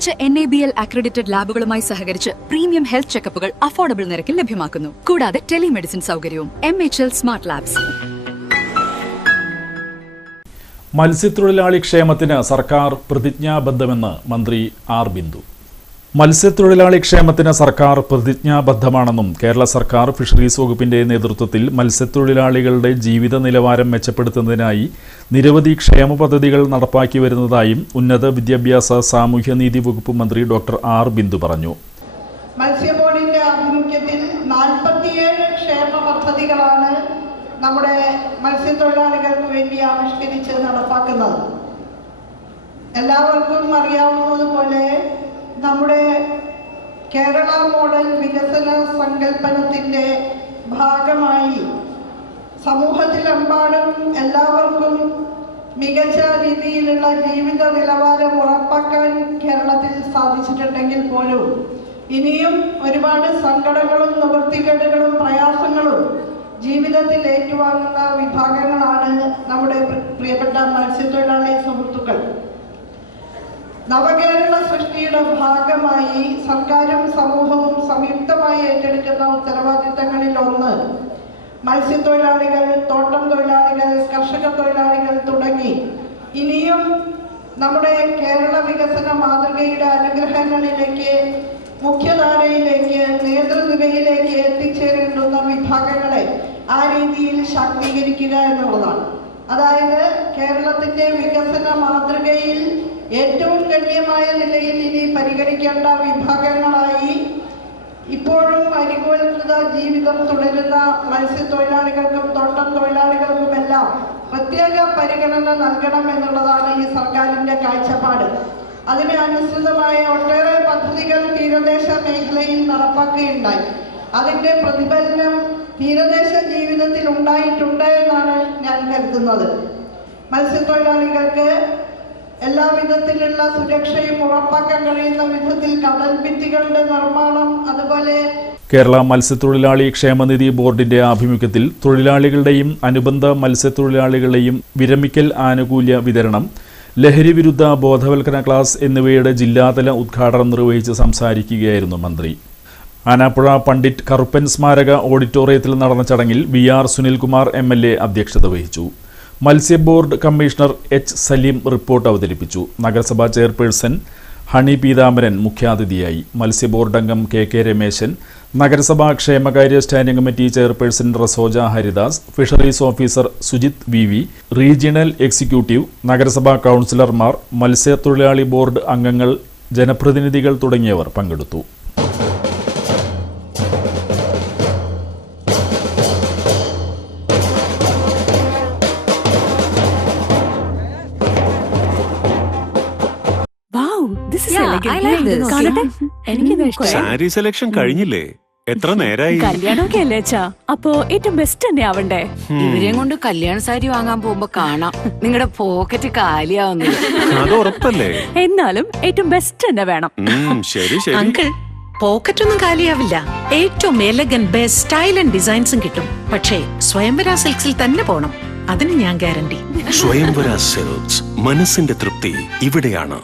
മികച്ച NABL accredited ലാബുകളുമായി സഹകരിച്ച് premium health ചെക്കപ്പുകൾ affordable നിരക്കിൽ ലഭ്യമാക്കുന്നു. കൂടാതെ ടെലിമെഡിസിൻ സൗകര്യവും. MHL smart labs. മത്സ്യത്തൊഴിലാളി ക്ഷേമത്തിന് സർക്കാർ പ്രതിജ്ഞാബദ്ധമെന്ന് മന്ത്രി ആർ ബിന്ദു. മത്സ്യത്തൊഴിലാളി ക്ഷേമത്തിന് സർക്കാർ പ്രതിജ്ഞാബദ്ധമാണെന്നും കേരള സർക്കാർ ഫിഷറീസ് വകുപ്പിന്റെ നേതൃത്വത്തിൽ മത്സ്യത്തൊഴിലാളികളുടെ ജീവിത നിലവാരം മെച്ചപ്പെടുത്തുന്നതിനായി നിരവധി ക്ഷേമ പദ്ധതികൾ നടപ്പാക്കി വരുന്നതായും ഉന്നത വിദ്യാഭ്യാസ സാമൂഹ്യനീതി വകുപ്പ് മന്ത്രി ഡോക്ടർ ആർ ബിന്ദു പറഞ്ഞു. മത്സ്യബോർഡിന്റെ ആഭിമുഖ്യത്തിൽ 47 ക്ഷേമ പദ്ധതികളാണ് നമ്മുടെ മത്സ്യത്തൊഴിലാളികൾക്ക് വേണ്ടി ആവിഷ്കരിച്ച് നടപ്പാക്കുന്നത്. എല്ലാവർക്കും അറിയാവുന്നതുപോലെ നമ്മുടെ കേരള മോഡൽ വികസന സങ്കല്പനത്തിൻ്റെ ഭാഗമായി സമൂഹത്തിലെമ്പാടും എല്ലാവർക്കും മികച്ച രീതിയിലുള്ള ജീവിത നിലവാരം ഉറപ്പാക്കാൻ കേരളത്തിൽ സാധിച്ചിട്ടുണ്ടെങ്കിൽ പോലും ഇനിയും ഒരുപാട് സങ്കടങ്ങളും നിവൃത്തികേടുകളും പ്രയാസങ്ങളും ജീവിതത്തിൽ ഏറ്റുവാങ്ങുന്ന വിഭാഗങ്ങളാണ് നമ്മുടെ പ്രിയപ്പെട്ട മത്സ്യത്തൊഴിലാളി സുഹൃത്തുക്കൾ. നവകേരള സൃഷ്ടിയുടെ ഭാഗമായി സർക്കാരും സമൂഹവും സംയുക്തമായി ഏറ്റെടുക്കുന്ന ഉത്തരവാദിത്തങ്ങളിൽ ഒന്ന് മത്സ്യത്തൊഴിലാളികൾ, തോട്ടം തൊഴിലാളികൾ, കർഷക തൊഴിലാളികൾ തുടങ്ങി ഇനിയും നമ്മുടെ കേരള വികസന മാതൃകയുടെ അനുഗ്രഹങ്ങളിലേക്ക്, മുഖ്യധാരയിലേക്ക്, നേതൃനിരയിലേക്ക് എത്തിച്ചേരേണ്ടുന്ന വിഭാഗങ്ങളെ ആ രീതിയിൽ ശാക്തീകരിക്കുക എന്നുള്ളതാണ്. അതായത് കേരളത്തിന്റെ വികസന മാതൃകയിൽ ഏറ്റവും ഗണ്യമായ നിലയിൽ ഇനി പരിഗണിക്കേണ്ട വിഭാഗങ്ങളായി ഇപ്പോഴും അരികുവൽകൃത ജീവിതം തുടരുന്ന മത്സ്യത്തൊഴിലാളികൾക്കും തോട്ടം തൊഴിലാളികൾക്കുമെല്ലാം പ്രത്യേക പരിഗണന നൽകണം എന്നുള്ളതാണ് ഈ സർക്കാരിന്റെ കാഴ്ചപ്പാട്. അതിന് അനുസൃതമായ ഒട്ടേറെ പദ്ധതികൾ തീരദേശ മേഖലയിൽ നടപ്പാക്കുകയുണ്ടായി. അതിന്റെ പ്രതിഫലനം തീരദേശ ജീവിതത്തിൽ ഉണ്ടായിട്ടുണ്ട് എന്നാണ് ഞാൻ കരുതുന്നത്. മത്സ്യത്തൊഴിലാളികൾക്ക് എല്ലാവിധത്തിലുള്ള സുരക്ഷയും ഉറപ്പാക്കാൻ കഴിയുന്ന വിധത്തിൽ കടൽ ഭിത്തികളുടെ നിർമ്മാണം, അതുപോലെ കേരള മത്സ്യത്തൊഴിലാളി ക്ഷേമനിധി ബോർഡിന്റെ ആഭിമുഖ്യത്തിൽ തൊഴിലാളികളുടെയും അനുബന്ധ മത്സ്യത്തൊഴിലാളികളുടെയും വിരമിക്കൽ ആനുകൂല്യ വിതരണം, ലഹരി വിരുദ്ധ ബോധവൽക്കരണ ക്ലാസ് എന്നിവയുടെ ജില്ലാതല ഉദ്ഘാടനം നിർവഹിച്ച് സംസാരിക്കുകയായിരുന്നു മന്ത്രി. ആനാപ്പുഴ പണ്ഡിറ്റ് കറുപ്പൻ സ്മാരക ഓഡിറ്റോറിയത്തിൽ നടന്ന ചടങ്ങിൽ VR സുനിൽകുമാർ MLA അധ്യക്ഷത വഹിച്ചു. മത്സ്യ board commissioner H Salim report അവതരിപ്പിച്ചു. നഗരസഭാ ചെയർപേഴ്സൺ ഹണി പീതാംബരൻ മുഖ്യാതിഥിയായി. മത്സ്യ ബോർഡ് അംഗം KK രമേശൻ, നഗരസഭാ ക്ഷേമകാര്യ standing committee chairperson Rasoja Haridas, fisheries officer Sujith VV, regional executive, നഗരസഭാ കൗൺസിലർമാർ, മത്സ്യത്തൊഴിലാളി ബോർഡ് അംഗങ്ങൾ, ജനപ്രതിനിധികൾ തുടങ്ങിയവർ പങ്കെടുത്തു. സാരി സെലക്ഷൻ കഴിഞ്ഞില്ലേ? എത്ര നേരായി? കല്യാണമൊക്കെ അല്ലേ അച്ഛാ, അപ്പോ ഏറ്റവും ബെസ്റ്റ് തന്നെ ആവണ്ടേ? ഇവരെയും കൊണ്ട് കല്യാണ സാരി വാങ്ങാൻ പോകുമ്പോ കാണാം നിങ്ങളുടെ പോക്കറ്റ് കാലിയാവുന്നു. അത് ഉറപ്പല്ലേ? എന്നാലും ഏറ്റവും ബെസ്റ്റ് തന്നെ വേണം. ശരി ശരി അങ്കിൾ, പോക്കറ്റ് ഒന്നും കാലിയാവില്ല. ഏറ്റവും എലഗൻ ബെസ്റ്റ് സ്റ്റൈൽ ആൻഡ് ഡിസൈൻസും കിട്ടും. പക്ഷേ സ്വയംവര സിൽക്സിൽ തന്നെ പോണം, അതിന് ഞാൻ ഗ്യാരണ്ടി. സ്വയംവര സിൽക്സ്, മനസ്സിന്റെ തൃപ്തി ഇവിടെയാണ്.